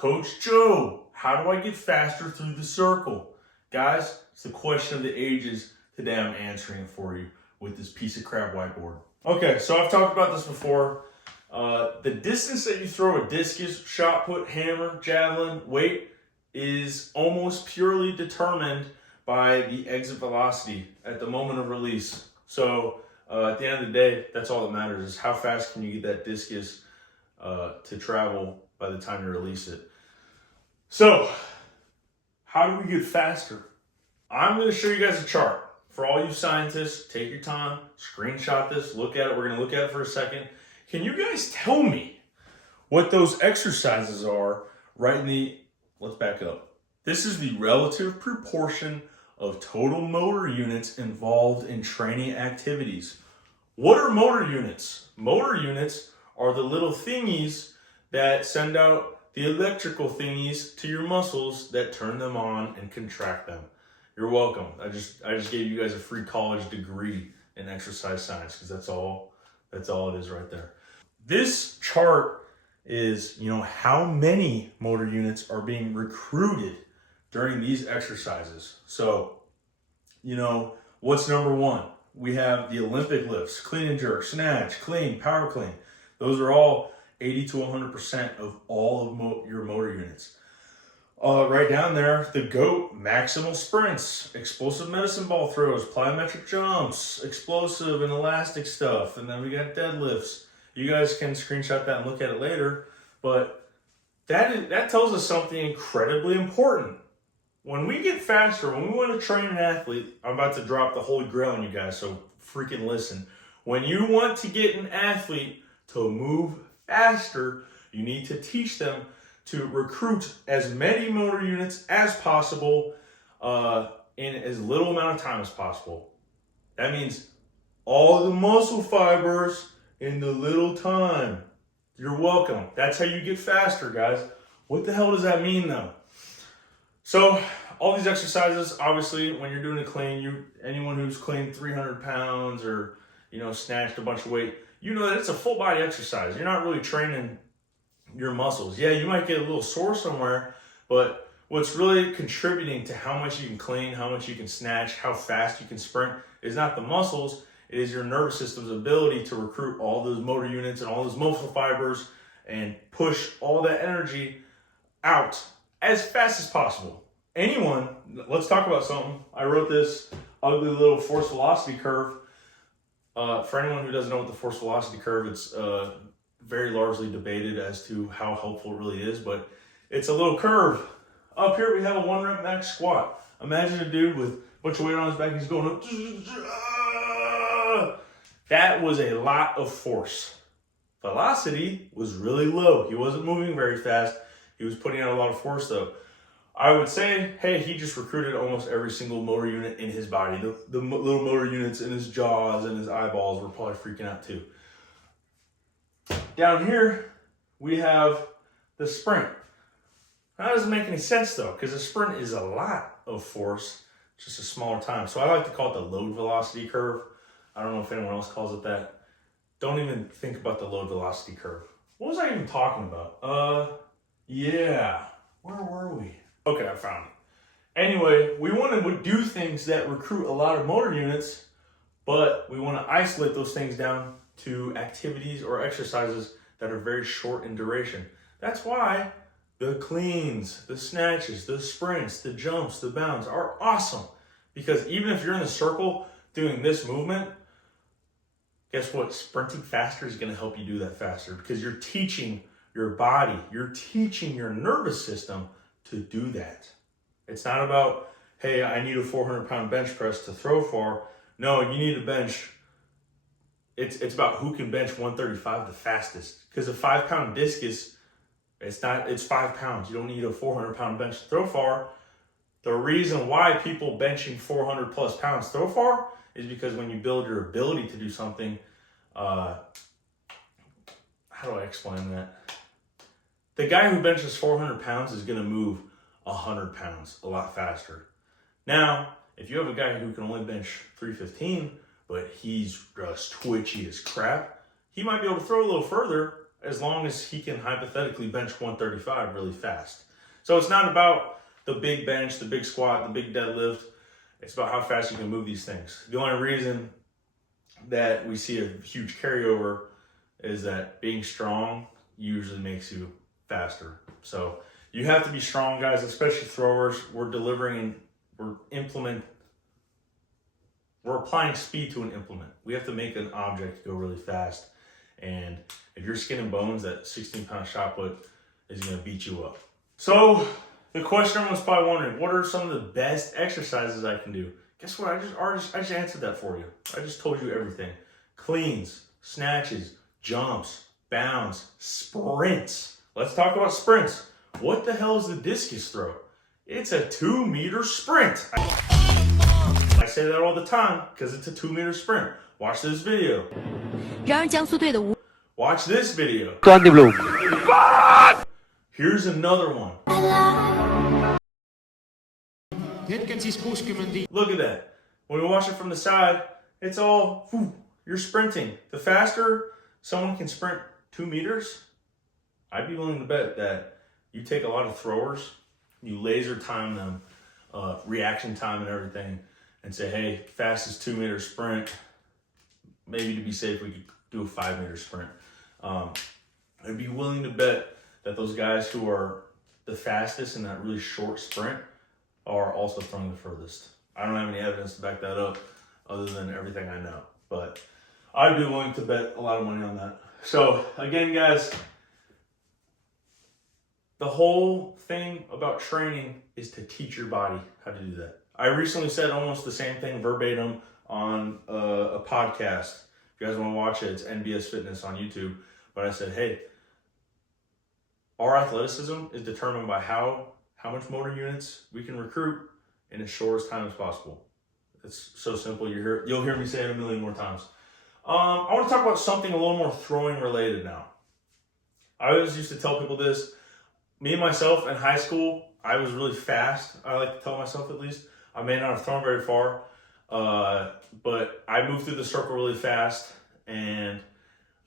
Coach Joe, how do I get faster through the circle? Guys, it's the question of the ages. Today I'm answering it for you with this piece of crap whiteboard. Okay, so I've talked about this before. The distance that you throw a discus, shot put, hammer, javelin, weight is almost purely determined by the exit velocity at the moment of release. So at the end of the day, that's all that matters, is how fast can you get that discus to travel by the time you release it. So how do we get faster? I'm going to show you guys a chart. For all you scientists, take your time, screenshot this, look at it. We're going to look at it for a second. Can you guys tell me what those exercises are right in the, let's back up. This is the relative proportion of total motor units involved in training activities. What are motor units? Motor units are the little thingies that send out the electrical thingies to your muscles that turn them on and contract them. You're welcome. I just gave you guys a free college degree in exercise science, because that's all it is right there. This chart is, how many motor units are being recruited during these exercises. So, what's number one? We have the Olympic lifts, clean and jerk, snatch, clean, power clean. Those are all 80 to 100% of all of your motor units. Right down there, the GOAT, maximal sprints, explosive medicine ball throws, plyometric jumps, explosive and elastic stuff. And then we got deadlifts. You guys can screenshot that and look at it later. But that tells us something incredibly important. When we get faster, when we want to train an athlete, I'm about to drop the holy grail on you guys, so freaking listen. When you want to get an athlete to move faster, you need to teach them to recruit as many motor units as possible in as little amount of time as possible. That means all the muscle fibers in the little time. You're welcome. That's how you get faster, guys. What the hell does that mean, though? So all these exercises, obviously, when you're doing a clean, anyone who's cleaned 300 pounds or snatched a bunch of weight, that it's a full body exercise. You're not really training your muscles. Yeah, you might get a little sore somewhere, but what's really contributing to how much you can clean, how much you can snatch, how fast you can sprint is not the muscles. It is your nervous system's ability to recruit all those motor units and all those muscle fibers and push all that energy out as fast as possible. Let's talk about something. I wrote this ugly little force velocity curve. For anyone who doesn't know what the force velocity curve, it's very largely debated as to how helpful it really is, but it's a little curve. Up here we have a 1 rep max squat. Imagine a dude with a bunch of weight on his back, he's going up. That was a lot of force. Velocity was really low. He wasn't moving very fast. He was putting out a lot of force though. I would say, hey, he just recruited almost every single motor unit in his body. The little motor units in his jaws and his eyeballs were probably freaking out too. Down here, we have the sprint. Now, that doesn't make any sense though, because a sprint is a lot of force, just a smaller time. So I like to call it the load velocity curve. I don't know if anyone else calls it that. Don't even think about the load velocity curve. What was I even talking about? Yeah, where were we? Okay, I found it. Anyway, we want to do things that recruit a lot of motor units, but we want to isolate those things down to activities or exercises that are very short in duration. That's why the cleans, the snatches, the sprints, the jumps, the bounds are awesome. Because even if you're in the circle doing this movement, guess what? Sprinting faster is going to help you do that faster, because you're teaching your body, you're teaching your nervous system to do that. It's not about, hey, I need a 400-pound bench press to throw far. No, you need a bench. It's about who can bench 135 the fastest. Because a 5-pound discus, it's 5 pounds. You don't need a 400-pound bench to throw far. The reason why people benching 400 plus pounds throw far is because when you build your ability to do something, how do I explain that? The guy who benches 400 pounds is going to move 100 pounds a lot faster. Now, if you have a guy who can only bench 315, but he's just twitchy as crap, he might be able to throw a little further, as long as he can hypothetically bench 135 really fast. So it's not about the big bench, the big squat, the big deadlift. It's about how fast you can move these things. The only reason that we see a huge carryover is that being strong usually makes you faster. So you have to be strong, guys, especially throwers. We're applying speed to an implement. We have to make an object go really fast. And if you're skin and bones, that 16-pound shot put is going to beat you up. So the question was probably wondering, what are some of the best exercises I can do? Guess what? I just answered that for you. I just told you everything. Cleans, snatches, jumps, bounds, sprints. Let's talk about sprints. What the hell is the discus throw? It's a 2-meter sprint. I say that all the time because it's a 2-meter sprint. Watch this video. Watch this video. Here's another one. Look at that. When we watch it from the side, it's all, you're sprinting. The faster someone can sprint 2 meters, I'd be willing to bet that you take a lot of throwers, you laser time them, reaction time and everything, and say, hey, fastest 2-meter sprint, maybe to be safe, we could do a 5-meter sprint. I'd be willing to bet that those guys who are the fastest in that really short sprint are also throwing the furthest. I don't have any evidence to back that up other than everything I know, but I'd be willing to bet a lot of money on that. So again, guys, the whole thing about training is to teach your body how to do that. I recently said almost the same thing verbatim on a podcast. If you guys want to watch it, it's NBS Fitness on YouTube. But I said, hey, our athleticism is determined by how much motor units we can recruit in as short as time as possible. It's so simple. You'll hear me say it a million more times. I want to talk about something a little more throwing related now. I always used to tell people this. Me and myself in high school, I was really fast. I like to tell myself, at least. I may not have thrown very far, but I moved through the circle really fast, and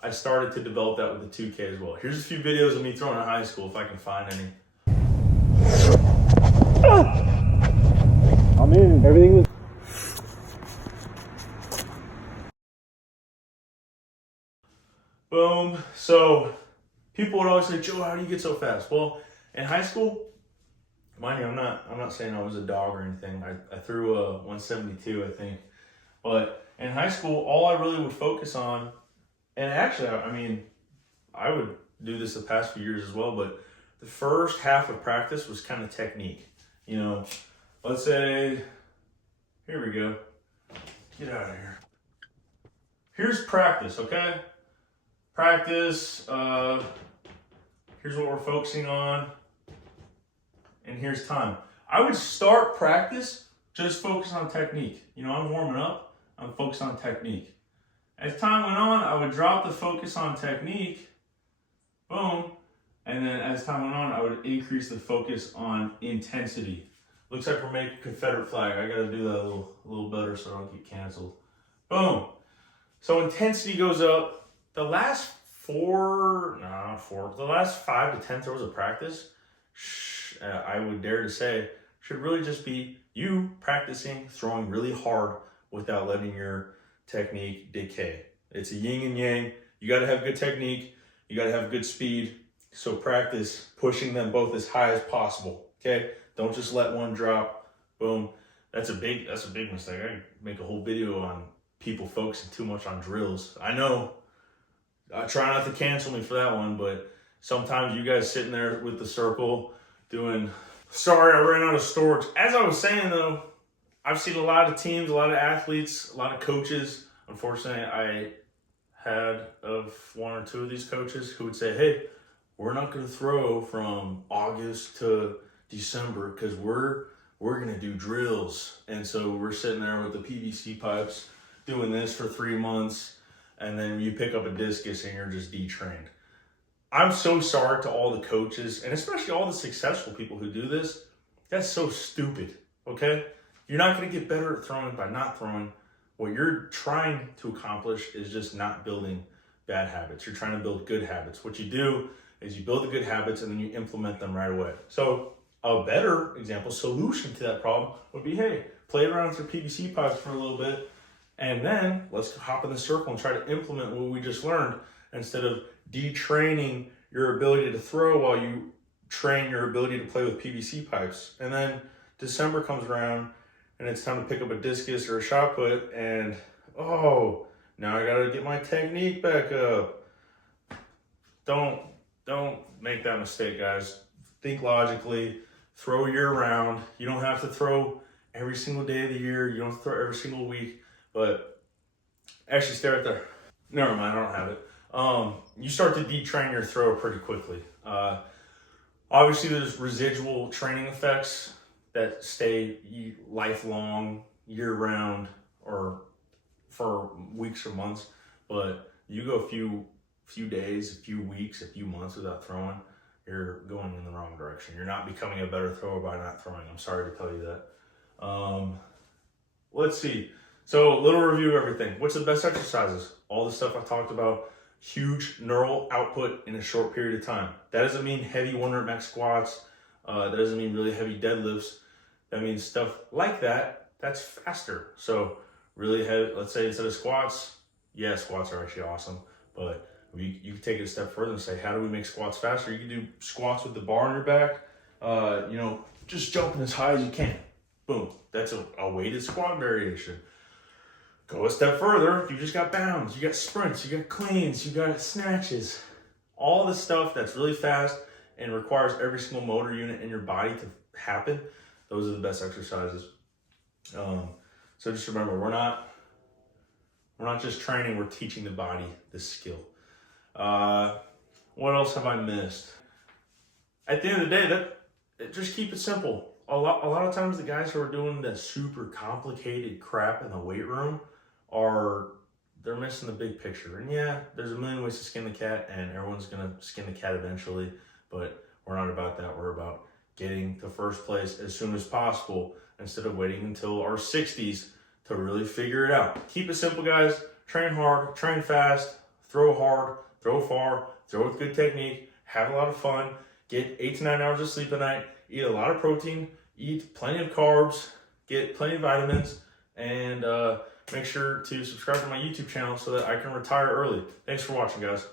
I started to develop that with the 2K as well. Here's a few videos of me throwing in high school, if I can find any. I mean, everything was... Boom. So people would always say, Joe, how do you get so fast? Well, in high school, mind you, I'm not saying I was a dog or anything. I threw a 172, I think. But in high school, all I really would focus on, and actually, I mean, I would do this the past few years as well, but the first half of practice was kind of technique. You know, let's say, here we go. Get out of here. Here's practice, okay? Practice, here's what we're focusing on, and here's time. I would start practice just focus on technique. You know, I'm warming up, I'm focused on technique. As time went on, I would drop the focus on technique, boom, and then as time went on, I would increase the focus on intensity. Looks like we're making Confederate flag. I gotta do that a little better so I don't get canceled. Boom. So intensity goes up. The last the last 5 to 10 throws of practice, I would dare to say, should really just be you practicing throwing really hard without letting your technique decay. It's a yin and yang. You got to have good technique. You got to have good speed. So practice pushing them both as high as possible. Okay. Don't just let one drop. Boom. That's a big mistake. I could make a whole video on people focusing too much on drills. I know. Try not to cancel me for that one, but sometimes you guys sitting there with the circle doing, sorry, I ran out of storage. As I was saying though, I've seen a lot of teams, a lot of athletes, a lot of coaches. Unfortunately, I had one or two of these coaches who would say, hey, we're not going to throw from August to December because we're going to do drills. And so we're sitting there with the PVC pipes doing this for 3 months. And then you pick up a discus and you're just detrained. I'm so sorry to all the coaches, and especially all the successful people who do this. That's so stupid, okay? You're not going to get better at throwing by not throwing. What you're trying to accomplish is just not building bad habits. You're trying to build good habits. What you do is you build the good habits and then you implement them right away. So a better example, solution to that problem would be, hey, play around with your PVC pipes for a little bit, and then let's hop in the circle and try to implement what we just learned instead of detraining your ability to throw while you train your ability to play with PVC pipes. And then December comes around and it's time to pick up a discus or a shot put, and oh, now I gotta get my technique back up. Don't make that mistake, guys. Think logically, throw year round. You don't have to throw every single day of the year. You don't have to throw every single week, but actually stay right there. Never mind, I don't have it. You start to detrain your throw pretty quickly. Obviously there's residual training effects that stay lifelong, year round, or for weeks or months, but you go a few days, a few weeks, a few months without throwing, you're going in the wrong direction. You're not becoming a better thrower by not throwing. I'm sorry to tell you that. Let's see. So, little review of everything. What's the best exercises? All the stuff I talked about. Huge neural output in a short period of time. That doesn't mean heavy 1 rep max squats. That doesn't mean really heavy deadlifts. That means stuff like that. That's faster. So really heavy, let's say instead of squats, yeah, squats are actually awesome, but you can take it a step further and say, how do we make squats faster? You can do squats with the bar on your back, just jumping as high as you can. Boom. That's a weighted squat variation. Go a step further, you just got bounds, you got sprints, you got cleans, you got snatches. All the stuff that's really fast and requires every single motor unit in your body to happen, those are the best exercises. So just remember, we're not just training, we're teaching the body this skill. What else have I missed? At the end of the day, just keep it simple. A lot of times the guys who are doing the super complicated crap in the weight room they're missing the big picture. And yeah, there's a million ways to skin the cat, and everyone's gonna skin the cat eventually, but we're not about that. We're about getting to first place as soon as possible instead of waiting until our 60s to really figure it out. Keep it simple, guys. Train hard, train fast, throw hard, throw far, throw with good technique, have a lot of fun, get 8 to 9 hours of sleep a night, eat a lot of protein, eat plenty of carbs, get plenty of vitamins, and make sure to subscribe to my YouTube channel so that I can retire early. Thanks for watching, guys.